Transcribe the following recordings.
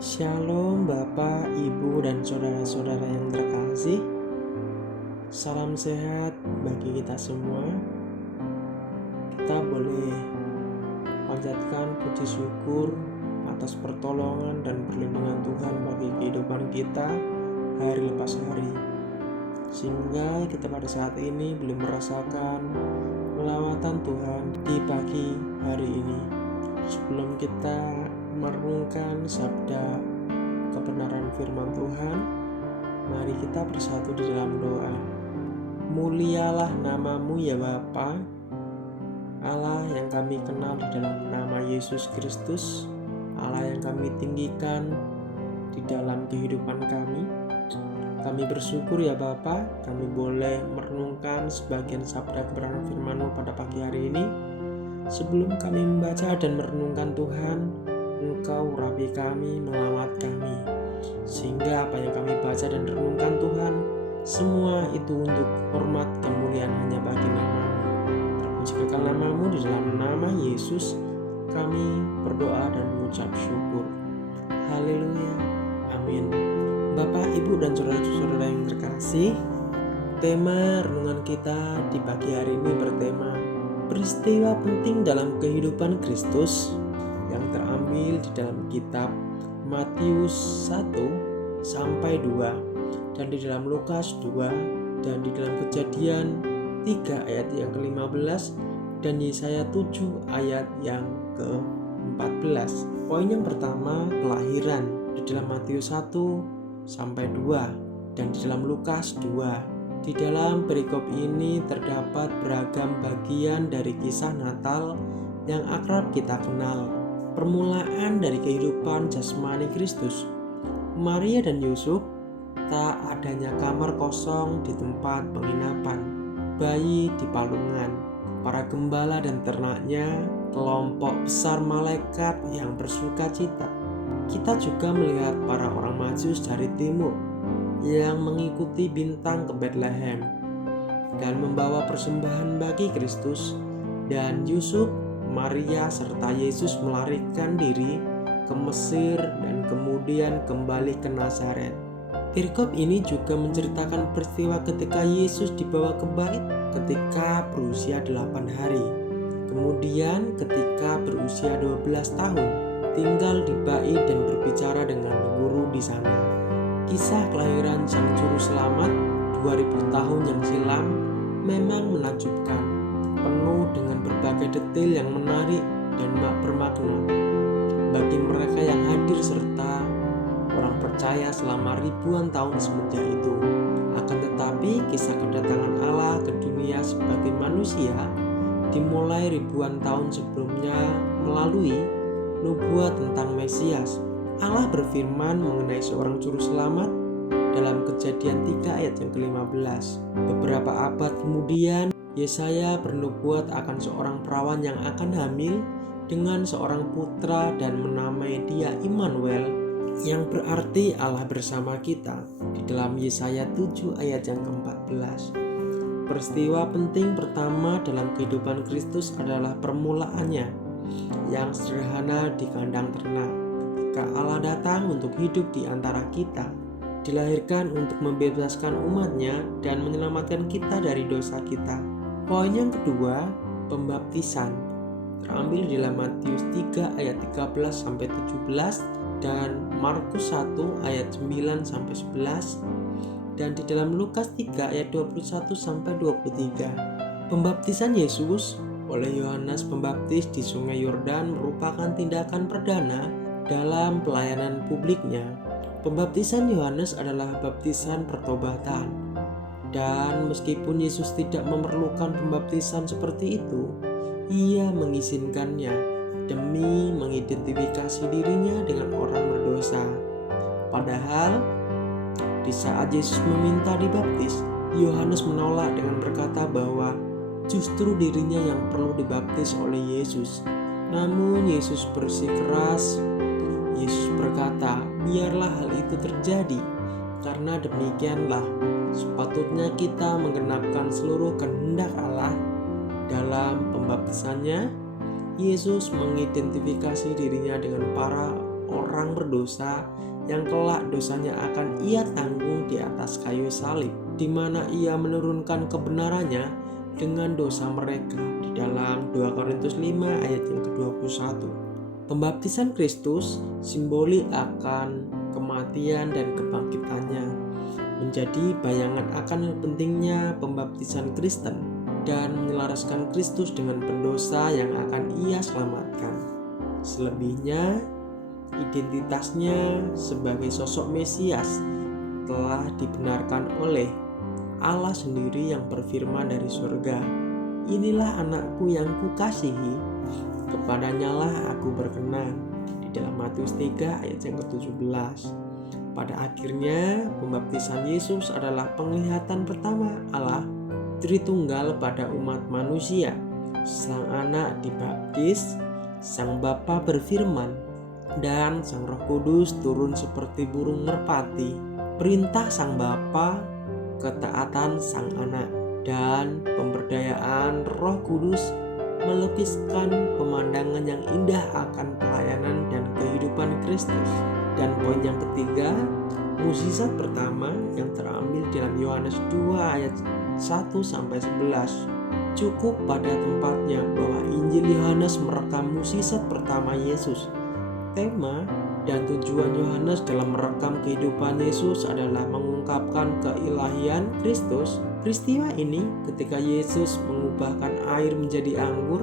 Shalom Bapak, Ibu, dan saudara-saudara yang terkasih. Salam sehat bagi kita semua. Kita boleh panjatkan puji syukur atas pertolongan dan perlindungan Tuhan bagi kehidupan kita hari lepas hari, sehingga kita pada saat ini boleh merasakan lawatan Tuhan di pagi hari ini. Sebelum kita merenungkan sabda kebenaran firman Tuhan, mari kita bersatu di dalam doa. Mulialah namamu ya Bapa, Allah yang kami kenal di dalam nama Yesus Kristus, Allah yang kami tinggikan di dalam kehidupan kami. Kami bersyukur ya Bapa, kami boleh merenungkan sebagian sabda kebenaran firman-Mu pada pagi hari ini. Sebelum kami membaca dan merenungkan Tuhan, Engkau urapi kami, melawat kami, sehingga apa yang kami baca dan renungkan Tuhan, semua itu untuk hormat kemuliaan hanya bagi nama-Mu. Terpuji kekal nama-Mu, di dalam nama Yesus kami berdoa dan mengucap syukur. Haleluya, amin. Bapak, Ibu, dan saudara-saudara yang terkasih, tema renungan kita di pagi hari ini bertema peristiwa penting dalam kehidupan Kristus, yang terambil di dalam kitab Matius 1 sampai 2, dan di dalam Lukas 2, dan di dalam Kejadian 3 ayat yang ke-15, dan Yesaya 7 ayat yang ke-14. Poin yang pertama, kelahiran di dalam Matius 1 sampai 2, dan di dalam Lukas 2. Di dalam perikop ini terdapat beragam bagian dari kisah Natal yang akrab kita kenal. Permulaan dari kehidupan jasmani Kristus, Maria dan Yusuf, tak adanya kamar kosong di tempat penginapan, bayi di palungan, para gembala dan ternaknya, kelompok besar malaikat yang bersuka cita. Kita juga melihat para orang Majus dari timur yang mengikuti bintang ke Bethlehem dan membawa persembahan bagi Kristus, dan Yusuf, Maria, serta Yesus melarikan diri ke Mesir dan kemudian kembali ke Nazaret. Perikop ini juga menceritakan peristiwa ketika Yesus dibawa ke bait ketika berusia 8 hari. Kemudian ketika berusia 12 tahun, tinggal di bait dan berbicara dengan guru di sana. Kisah kelahiran Sang Juru Selamat 2000 tahun yang silam memang menakjubkan, penuh dengan berbagai detail yang menarik dan bermakna bagi mereka yang hadir serta orang percaya selama ribuan tahun semenjak itu. Akan tetapi kisah kedatangan Allah ke dunia sebagai manusia dimulai ribuan tahun sebelumnya melalui nubuat tentang Mesias. Allah berfirman mengenai seorang juru selamat dalam Kejadian 3 ayat yang ke-15. Beberapa abad kemudian, Yesaya bernubuat akan seorang perawan yang akan hamil dengan seorang putra dan menamai dia Immanuel, yang berarti Allah bersama kita, di dalam Yesaya 7 ayat yang ke-14. Peristiwa penting pertama dalam kehidupan Kristus adalah permulaannya yang sederhana di kandang ternak. Ketika Allah datang untuk hidup di antara kita, dilahirkan untuk membebaskan umatnya dan menyelamatkan kita dari dosa kita. Poin yang kedua, pembaptisan, terambil di dalam Matius 3 ayat 13 sampai 17 dan Markus 1 ayat 9 sampai 11, dan di dalam Lukas 3 ayat 21 sampai 23. Pembaptisan Yesus oleh Yohanes Pembaptis di Sungai Yordan merupakan tindakan perdana dalam pelayanan publiknya. Pembaptisan Yohanes adalah baptisan pertobatan, dan meskipun Yesus tidak memerlukan pembaptisan seperti itu, ia mengizinkannya demi mengidentifikasi dirinya dengan orang berdosa. Padahal di saat Yesus meminta dibaptis, Yohanes menolak dengan berkata bahwa justru dirinya yang perlu dibaptis oleh Yesus. Namun Yesus bersikeras. Yesus berkata, biarlah hal itu terjadi, karena demikianlah sepatutnya kita menggenapkan seluruh kehendak Allah. Dalam pembaptisannya, Yesus mengidentifikasi dirinya dengan para orang berdosa yang kelak dosanya akan Ia tanggung di atas kayu salib, di mana Ia menurunkan kebenarannya dengan dosa mereka, di dalam 2 Korintus 5 ayat yang ke-21. Pembaptisan Kristus simbolik akan kematian dan kebangkitannya, menjadi bayangan akan pentingnya pembaptisan Kristen dan menyelaraskan Kristus dengan pendosa yang akan Ia selamatkan. Selebihnya, identitasnya sebagai sosok Mesias telah dibenarkan oleh Allah sendiri yang berfirman dari surga, "Inilah anakku yang kukasihi, kepadanya lah aku berkenan," di dalam Matius 3 ayat yang ke-17. Pada akhirnya, pembaptisan Yesus adalah penglihatan pertama Allah Tritunggal pada umat manusia. Sang anak dibaptis, sang Bapa berfirman, dan sang Roh Kudus turun seperti burung merpati. Perintah sang Bapa, ketaatan sang anak, dan pemberdayaan Roh Kudus melukiskan pemandangan yang indah akan pelayanan dan kehidupan Kristus. Dan poin yang ketiga, mukjizat pertama yang terambil dalam Yohanes 2 ayat 1-11. Cukup pada tempatnya bahwa Injil Yohanes merekam mukjizat pertama Yesus. Tema dan tujuan Yohanes dalam merekam kehidupan Yesus adalah mengungkapkan keilahian Kristus. Peristiwa ini ketika Yesus mengubahkan air menjadi anggur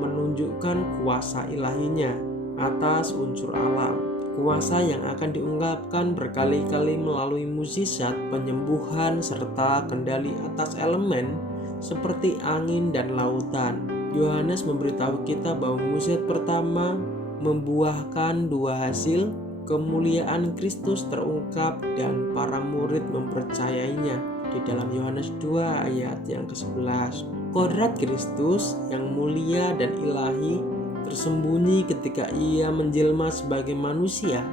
menunjukkan kuasa ilahinya atas unsur alam. Kuasa yang akan diungkapkan berkali-kali melalui mukjizat, penyembuhan, serta kendali atas elemen seperti angin dan lautan. Yohanes memberitahu kita bahwa mukjizat pertama membuahkan dua hasil, kemuliaan Kristus terungkap dan para murid mempercayainya di dalam Yohanes 2 ayat yang ke-11. Kodrat Kristus yang mulia dan ilahi tersembunyi ketika Ia menjelma sebagai manusia.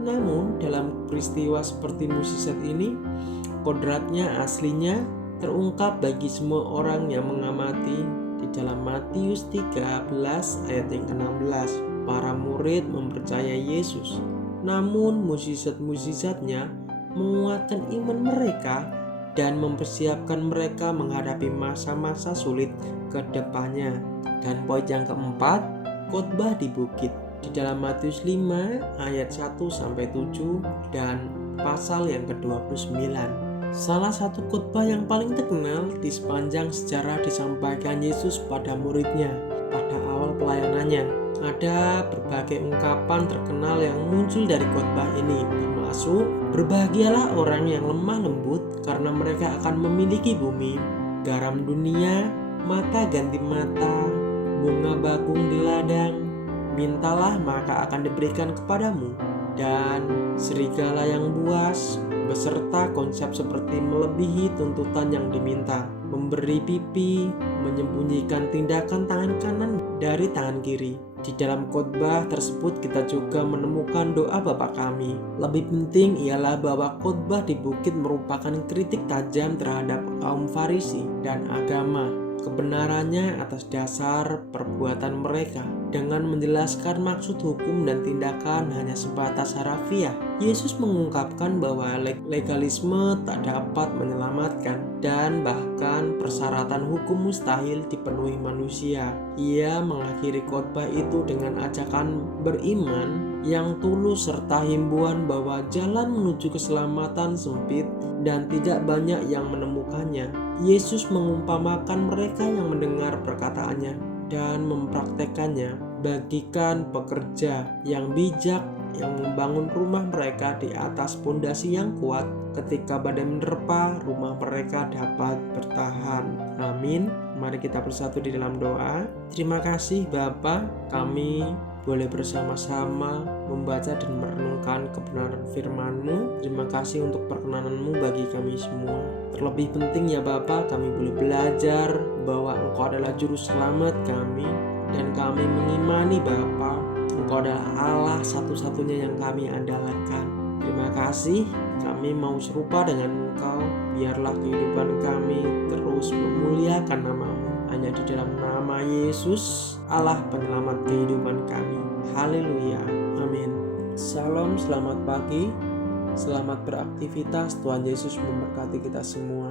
Namun dalam peristiwa seperti mukjizat ini, kodratnya aslinya terungkap bagi semua orang yang mengamati. Di dalam Matius 13 ayat yang ke-16, para murid mempercayai Yesus. Namun mukjizat-mukjizatnya menguatkan iman mereka dan mempersiapkan mereka menghadapi masa-masa sulit ke depannya. Dan poin yang keempat, khotbah di bukit. Di dalam Matius 5 ayat 1-7 dan pasal yang ke-29. Salah satu khotbah yang paling terkenal di sepanjang sejarah disampaikan Yesus pada muridnya pada awal pelayanannya. Ada berbagai ungkapan terkenal yang muncul dari khotbah ini, termasuk berbahagialah orang yang lemah lembut karena mereka akan memiliki bumi, garam dunia, mata ganti mata, bunga bakung di ladang, mintalah maka akan diberikan kepadamu, dan serigala yang buas, beserta konsep seperti melebihi tuntutan yang diminta, memberi pipi, menyembunyikan tindakan tangan kanan dari tangan kiri. Di dalam khotbah tersebut kita juga menemukan doa Bapa kami. Lebih penting ialah bahwa khotbah di bukit merupakan kritik tajam terhadap kaum Farisi dan agama, kebenarannya atas dasar perbuatan mereka. Dengan menjelaskan maksud hukum dan tindakan hanya sebatas harafiah, Yesus mengungkapkan bahwa legalisme tak dapat menyelamatkan dan bahkan persyaratan hukum mustahil dipenuhi manusia. Ia mengakhiri khotbah itu dengan ajakan beriman yang tulus serta himbauan bahwa jalan menuju keselamatan sempit dan tidak banyak yang menemukannya. Yesus mengumpamakan mereka yang mendengar perkataannya dan mempraktekannya, bagikan pekerja yang bijak yang membangun rumah mereka di atas pondasi yang kuat. Ketika badai menerpa, rumah mereka dapat bertahan. Amin. Mari kita bersatu di dalam doa. Terima kasih Bapa, kami boleh bersama-sama membaca dan merenungkan kebenaran firman-Mu. Terima kasih untuk perkenanan-Mu bagi kami semua. Terlebih penting ya Bapa, kami boleh belajar bahwa Engkau adalah juru selamat kami, dan kami mengimani Bapa, Engkau adalah Allah satu-satunya yang kami andalkan. Terima kasih, kami mau serupa dengan Engkau. Biarlah kehidupan kami terus memuliakan nama-Mu. Hanya di dalam nama Yesus, Allah penyelamat kehidupan kami. Haleluya. Amin. selamat pagi, selamat beraktivitas. Tuhan Yesus memberkati kita semua.